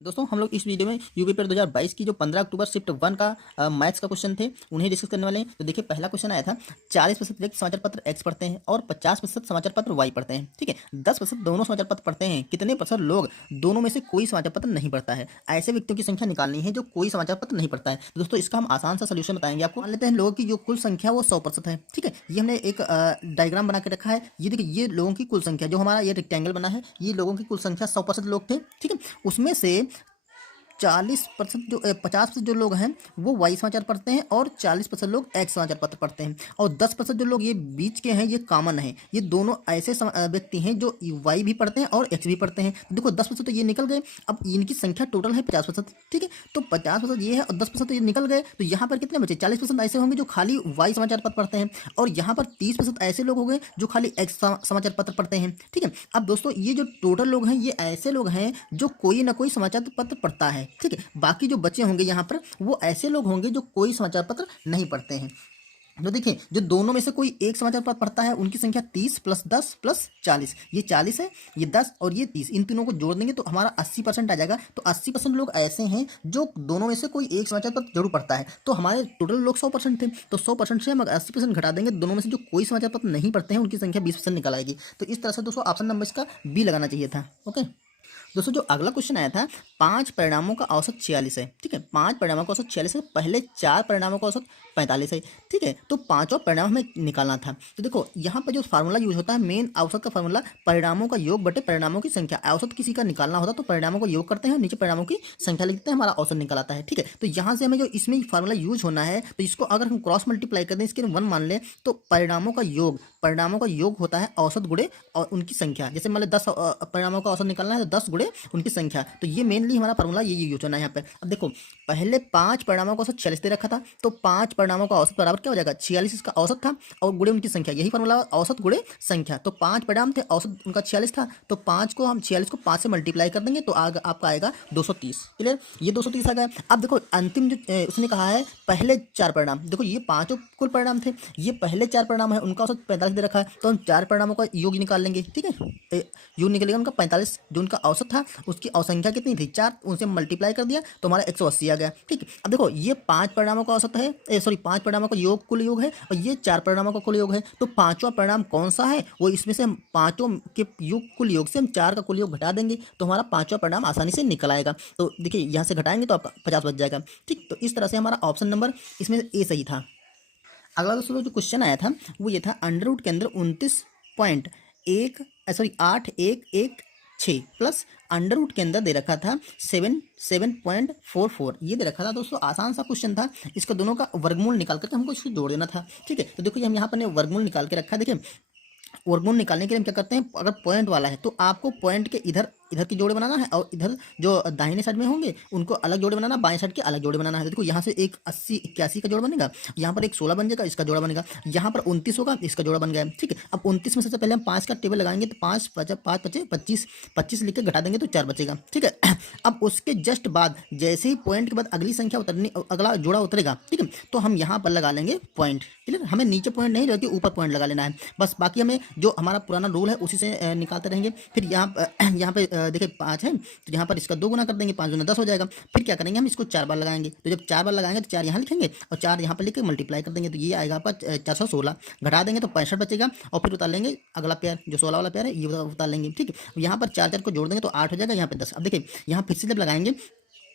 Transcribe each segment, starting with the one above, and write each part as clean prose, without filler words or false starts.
दोस्तों हम लोग इस वीडियो में यूपी पेपर 2022 की जो 15 अक्टूबर शिफ्ट 1 का मैथ्स का क्वेश्चन थे उन्हें डिस्कस करने वाले हैं। तो देखिए पहला क्वेश्चन आया था 40% व्यक्ति समाचार पत्र एक्स पढ़ते हैं और 50% समाचार पत्र वाई पढ़ते हैं। ठीक है, 10% दोनों समाचार पत्र पढ़ते हैं। कितने % लोग दोनों में से कोई समाचार पत्र नहीं पढ़ता है? ऐसे व्यक्तियों की संख्या निकालनी है जो कोई समाचार पत्र नहीं पढ़ता है। तो दोस्तों इसका हम आसान सा सोल्यूशन बताएंगे आपको। मान लेते हैं लोगों की जो कुल संख्या वो 100% है। ठीक है, ये हमने एक डायग्राम बना के रखा है। ये देखिए ये लोगों की कुल संख्या जो हमारा ये रेक्टेंगल बना है, ये लोगों की कुल संख्या 100% लोग थे। ठीक है, उसमें से 40% जो 50% जो लोग हैं वो वाई समाचार पढ़ते हैं और 40% लोग एक्स समाचार पत्र पढ़ते हैं और 10% जो लोग ये बीच के हैं ये कॉमन है। ये दोनों ऐसे व्यक्ति हैं जो वाई भी पढ़ते हैं और एक्स भी पढ़ते हैं। तो देखो 10% तो ये निकल गए। अब इनकी संख्या टोटल है 50%। ठीक है, तो 50% ये है और 10% तो ये निकल गए। तो यहाँ पर कितने बचे? 40% ऐसे होंगे जो खाली वाई समाचार पत्र पढ़ते हैं और यहाँ पर 30% ऐसे लोग हो गए जो खाली एक्स समाचार पत्र पढ़ते हैं। ठीक है, अब दोस्तों ये जो टोटल लोग हैं ये ऐसे लोग हैं जो कोई ना कोई समाचार पत्र पढ़ता है। ठीक है, बाकी जो बचे होंगे यहाँ पर वो ऐसे लोग होंगे जो कोई समाचार पत्र नहीं पढ़ते हैं। तो देखिए जो दोनों में से कोई एक समाचार पत्र पढ़ता है उनकी संख्या 30 + 10 + 40, ये 40 है, ये 10 और ये 30, इन तीनों को जोड़ देंगे तो हमारा 80% आ जाएगा। तो 80% लोग ऐसे हैं जो दोनों में से कोई एक समाचार पत्र जरूर पढ़ता है। तो हमारे टोटल लोग 100% थे, तो 100% से हम 80% घटा देंगे, दोनों में से जो कोई समाचार पत्र नहीं पढ़ते हैं उनकी संख्या 20% निकल आएगी। तो इस तरह से दोस्तों ऑप्शन नंबर इसका बी लगाना चाहिए था। ओके दोस्तों जो अगला क्वेश्चन आया था 5 परिणामों का औसत 46 है। ठीक है, 5 परिणामों का औसत 46 है, पहले 4 परिणामों का औसत 45 है। ठीक है, तो पांचवा परिणाम हमें निकालना था। तो देखो यहाँ पर जो फार्मूला यूज होता है मेन औसत का फार्मूला परिणामों का योग बटे परिणामों की संख्या। औसत किसी का निकालना होता तो परिणामों को योग करते हैं, नीचे परिणामों की संख्या लिखते हैं, हमारा औसत निकल आता है। ठीक है, तो यहाँ से हमें जो इसमें फार्मूला यूज होना है तो इसको अगर हम क्रॉस मल्टीप्लाई कर दें, इसके 1 मान लें तो परिणामों का योग होता है औसत गुणे और उनकी संख्या। जैसे मान लो 10 परिणामों का औसत निकालना है तो 10 गुणे उनकी संख्या। तो ये मेनली हमारा फार्मूला ये यूज होना है यहाँ पे। अब देखो पहले 5 परिणामों का औसत 46 दे रखा था तो 5 परिणामों का औसत बराबर क्या हो जाएगा? 46 इसका औसत था और गुणे उनकी संख्या, यही फार्मूला औसत गुणे संख्या। तो 5 परिणाम थे, औसत उनका 46 था, तो 5 को हम 46 को 5 से मल्टीप्लाई कर देंगे तो आपका आएगा 230। क्लियर, ये 230 आ गया। अब देखो अंतिम जो उसने कहा है पहले 4 परिणाम, देखो ये पांचों कुल परिणाम थे, ये पहले 4 परिणाम है उनका औसत 45 दे रखा है, तो हम 4 परिणामों का योग निकाल लेंगे। ठीक है, योग निकलेगा उनका 45, जो उनका औसत था उसकी संख्या कितनी थी? 4, उनसे मल्टीप्लाई कर दिया तो हमारा 180 आ गया। ठीक है, अब देखो ये 5 परिणामों का औसत है, सॉरी 5 परिणामों का योग कुल योग है और ये 4 परिणामों का कुल योग है। तो पांचवा परिणाम कौन सा है? वो इसमें से हम पांचों के योग कुल योग से हम 4 का कुल योग घटा देंगे तो हमारा पांचवा परिणाम आसानी से निकल आएगा। तो देखिए यहाँ से घटाएंगे तो आपका 50 बच जाएगा। ठीक, तो इस तरह से हमारा ऑप्शन नंबर इसमें ए सही था। अगला दोस्तों जो क्वेश्चन आया था वो ये था अंडर रूट के अंदर 29.8 प्लस अंडर रूट के अंदर दे रखा था 7.44, ये दे रखा था। दोस्तों आसान सा क्वेश्चन था, इसका दोनों का वर्गमूल निकाल करके हमको इसको जोड़ देना था। ठीक है, तो देखो हम यहाँ पर वर्गमूल निकाल के रखा है। देखिए वर्गमूल निकालने के लिए हम क्या करते हैं, अगर पॉइंट वाला है तो आपको पॉइंट के इधर की जोड़े बनाना है और इधर जो दाहिने साइड में होंगे उनको अलग जोड़े बनाना, बाएं साइड के अलग जोड़े बनाना है। तो देखो यहाँ से एक 80 81 का जोड़ा बनेगा, यहाँ पर एक 16 बन जाएगा, इसका जोड़ा बनेगा, यहाँ पर 29 होगा, इसका जोड़ा बन गया। ठीक है, अब 29 में सबसे पहले हम 5 का टेबल लगाएंगे तो 5 5 बचे 25, 25 लिख के घटा देंगे तो 4 बचेगा। ठीक है, अब उसके जस्ट बाद जैसे ही पॉइंट के बाद अगली संख्या उतरनी, अगला जोड़ा उतरेगा, ठीक है, तो हम यहाँ पर लगा लेंगे पॉइंट। क्लियर, हमें नीचे पॉइंट नहीं रहती, ऊपर पॉइंट लगा लेना है बस। बाकी हमें जो हमारा पुराना रूल है उसी से निकालते रहेंगे। फिर यहाँ पे देखिए 5 है तो यहाँ पर इसका 2 गुना कर देंगे, 5 दूना 10 हो जाएगा। फिर क्या करेंगे हम इसको 4 बार लगाएंगे, तो जब 4 बार लगाएंगे तो 4 यहाँ लिखेंगे और 4 यहाँ पर लिख के मल्टीप्लाई कर देंगे तो ये आएगा आपका 416। घटा देंगे तो 65 बचेगा और फिर उतार लेंगे अगला पेयर जो 16 वाला पेयर है ये उतार लेंगे। ठीक है, यहाँ पर 4 को जोड़ देंगे तो 8 हो जाएगा, यहाँ पे 10। अब देखिए यहाँ फिर से जब लगाएंगे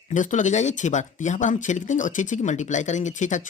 दोस्तों लगेगा ये 6 बार, तो यहाँ पर हम 6 लिख देंगे और 6 की मल्टीप्लाई करेंगे। 6 छक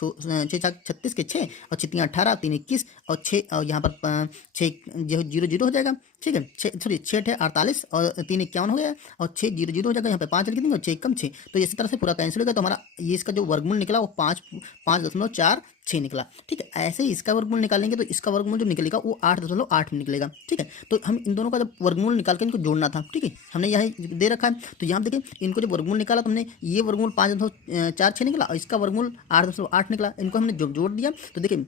36 के 6 और 6 18, 3 21 और 6 और यहाँ पर 6 0 0 हो जाएगा। ठीक है, 6 है 48 और 3 51 हो गया और 6 0 0 हो जाएगा। यहाँ पे 5 लिख देंगे और 6 कम 6, तो इसी तरह से पूरा कैंसिल होगा। तो हमारा ये इसका जो वर्गमूल निकला वो 5.46 निकला। ठीक है, ऐसे ही इसका वर्गमूल निकालेंगे तो इसका वर्गमूल जो निकलेगा वो 8.8 में निकलेगा। ठीक है, तो हम इन दोनों का जब वर्गमूल निकाल के इनको जोड़ना था। ठीक है, हमने यहाँ दे रखा है तो यहाँ देखिए इनको जब वर्गमूल निकाला तो हमने ये वर्गमूल 5.46 निकला और इसका वर्गमूल 8.8 निकला, इनको हमने जोड़ दिया तो देखिए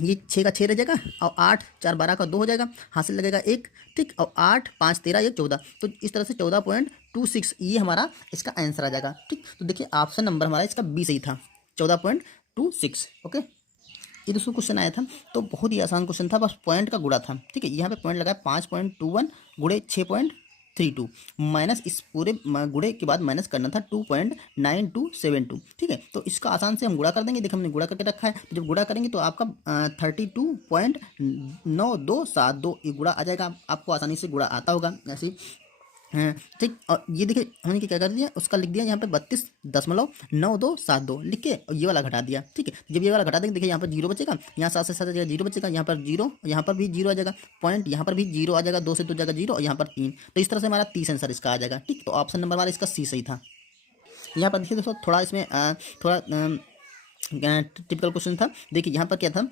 ये 6 का 6 रह जाएगा और 8 4 12 का 2 हो जाएगा, हासिल लगेगा 1। ठीक, और 8 5 13 1 14, तो इस तरह से 14.26 ये हमारा इसका आंसर आ जाएगा। ठीक, तो देखिए ऑप्शन नंबर हमारा इसका बी सही था, 14.26। ओके, ये दोस्तों क्वेश्चन आया था तो बहुत ही आसान क्वेश्चन था, बस पॉइंट का गुणा था। ठीक है, यहाँ पे पॉइंट लगाया 5.21 गुणे 6. 32 माइनस इस पूरे गुणे के बाद माइनस करना था 2.9272। ठीक है, तो इसका आसान से हम गुणा कर देंगे। देखिए हमने गुणा करके रखा है, तो जब गुणा करेंगे तो आपका 32.9272 ये गुणा आ जाएगा। आपको आसानी से गुणा आता होगा ऐसे ही। हाँ, ठीक। और ये देखिए हमने क्या कर दिया, उसका लिख दिया यहाँ पे 32.9272 लिख के और ये वाला घटा दिया। ठीक है, जब ये वाला घटा देंगे देखिए यहाँ पर जीरो बचेगा, यहाँ 7 से 7 जगह जीरो बचेगा, यहाँ पर जीरो, यहाँ पर भी जीरो आ जाएगा, पॉइंट यहाँ पर भी जीरो आ जाएगा, 2 से 2 जगह जीरो और यहाँ पर 3। तो इस तरह से हमारा 30 आंसर इसका आ जाएगा। ठीक, तो ऑप्शन नंबर हमारा इसका सी सही था। यहाँ पर देखिए दोस्तों थोड़ा इसमें थोड़ा टिपिकल क्वेश्चन था। देखिए यहाँ पर क्या था,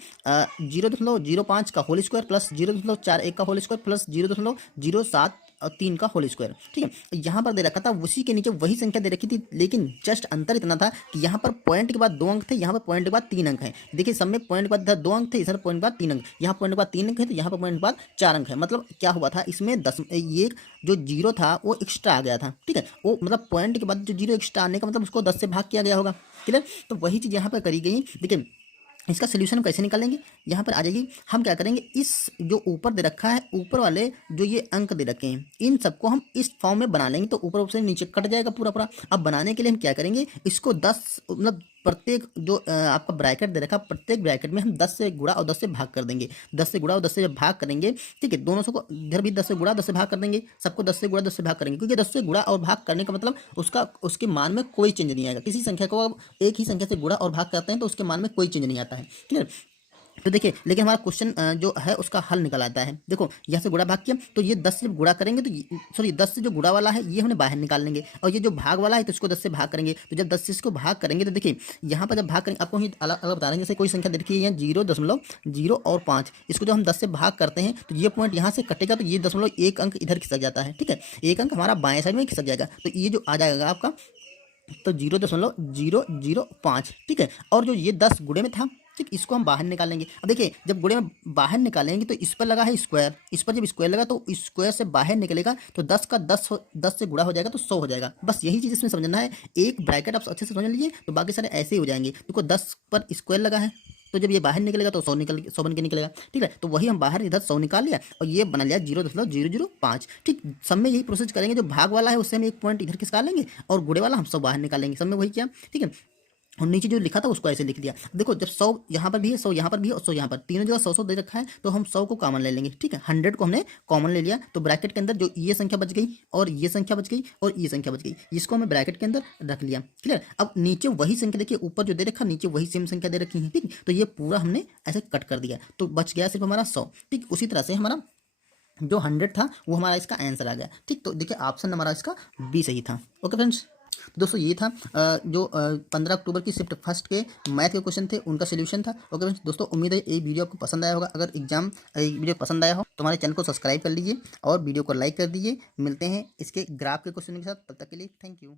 0.05 का होल स्क्वायर प्लस 0.41 का होल स्क्वायर प्लस 0.073 का होल स्क्वायर। ठीक है, यहाँ पर दे रखा था, उसी के नीचे वही संख्या दे रखी थी, लेकिन जस्ट अंतर इतना था कि यहाँ पर पॉइंट के बाद 2 अंक थे, यहाँ पर पॉइंट के बाद 3 अंक है। देखिए सब में पॉइंट के बाद 2 अंक थे, इस पॉइंट के बाद 3 अंक, यहाँ पॉइंट के बाद 3 अंक है, तो यहाँ पर पॉइंट के बाद 4 अंक है। मतलब क्या हुआ था इसमें 10 ये जो जीरो था वो एक्स्ट्रा आ गया था। ठीक है, वो मतलब पॉइंट के बाद जो जीरो एक्स्ट्रा आने का मतलब उसको 10 से भाग किया गया होगा। क्लियर, तो वही चीज़ यहाँ पर करी गई। देखिए इसका सोल्यूशन कैसे निकालेंगे, यहाँ पर आ जाइए। हम क्या करेंगे, इस जो ऊपर दे रखा है, ऊपर वाले जो ये अंक दे रखे हैं, इन सबको हम इस फॉर्म में बना लेंगे, तो ऊपर से नीचे कट जाएगा पूरा पूरा। अब बनाने के लिए हम क्या करेंगे, इसको 10 मतलब प्रत्येक जो आपका ब्रैकेट दे रखा, प्रत्येक ब्रैकेट में हम 10 से गुणा और 10 से भाग कर देंगे। 10 से गुणा और 10 से जब भाग करेंगे, ठीक है, दोनों को इधर भी 10 से गुणा 10 से भाग कर देंगे, सबको 10 से गुणा 10 से भाग करेंगे, क्योंकि 10 से गुणा और भाग करने का मतलब उसका उसके मान में कोई चेंज नहीं आएगा। किसी संख्या को आप एक ही संख्या से गुणा और भाग करते हैं तो उसके मान में कोई चेंज नहीं आता है। क्लियर, तो देखिए लेकिन हमारा क्वेश्चन जो है उसका हल निकल आता है। देखो यहाँ से गुणा भाग किया, तो ये 10 से जब गुणा करेंगे तो सॉरी 10 से जो गुणा वाला है ये हमने बाहर निकाल लेंगे, और ये जो भाग वाला है तो इसको 10 से भाग करेंगे। तो जब 10 से इसको भाग करेंगे तो देखिए यहाँ पर जब भाग करेंगे, आपको अलग अलग बता रहे हैं। जैसे कोई संख्या देखिए यहाँ 0.0 और 5, इसको जब हम 10 से भाग करते हैं तो ये पॉइंट यहाँ से कटेगा, तो ये 0.1 अंक इधर खिसक जाता है। ठीक है, एक अंक हमारा बाएं साइड में खिसक जाएगा, तो ये जो आ जाएगा आपका तो 0.005। ठीक है, और जो ये 10 गुणे में था, ठीक, इसको हम बाहर निकालेंगे। अब देखिए जब गुणे में बाहर निकालेंगे तो इस पर लगा है स्क्वायर, इस पर जब स्क्वायर लगा तो स्क्वायर से बाहर निकलेगा, तो 10 का 10 से गुणा हो जाएगा तो 100 हो जाएगा। बस यही चीज़ इसमें समझना है। एक ब्रैकेट आप अच्छे से समझ लीजिए, तो बाकी सारे ऐसे ही हो जाएंगे। देखो 10 पर स्क्वायर लगा है, तो जब ये बाहर निकलेगा तो 100 बन के निकलेगा। ठीक है, तो वही हम बाहर इधर 100 निकाल लिया और ये बना लिया 0.005। ठीक, सब में यही प्रोसेस करेंगे। जो भाग वाला है उससे हम एक पॉइंट इधर खिसका लेंगे और गुणे वाला हम 100 बाहर निकालेंगे। सब में वही किया। ठीक है, और नीचे जो लिखा था उसको ऐसे लिख दिया। देखो जब 100 यहाँ पर भी है, 100 यहाँ पर भी है और 100 यहाँ पर, तीनों जगह 100 दे रखा है, तो हम 100 को कॉमन ले लेंगे। ठीक है, 100 को हमने कॉमन ले लिया, तो ब्रैकेट के अंदर जो ये संख्या बच गई और ये संख्या बच गई और ये संख्या बच गई, इसको हमें ब्रैकेट के अंदर रख लिया। क्लियर, अब नीचे वही संख्या देखिए, ऊपर जो दे रखा नीचे वही सेम संख्या दे रखी है। ठीक, तो ये पूरा हमने ऐसे कट कर दिया, तो बच गया सिर्फ हमारा 100। ठीक, उसी तरह से हमारा जो 100 था वो हमारा इसका आंसर आ गया। ठीक, तो देखिए ऑप्शन हमारा इसका बी सही था। ओके फ्रेंड्स, तो दोस्तों ये था जो 15 अक्टूबर की शिफ्ट फर्स्ट के मैथ के क्वेश्चन थे, उनका सोल्यूशन था। ओके फ्रेंड्स, दोस्तों उम्मीद है ये वीडियो आपको पसंद आया होगा। अगर वीडियो पसंद आया हो तो हमारे चैनल को सब्सक्राइब कर लीजिए और वीडियो को लाइक कर दीजिए। मिलते हैं इसके ग्राफ के क्वेश्चन के साथ, तब तक के लिए थैंक यू।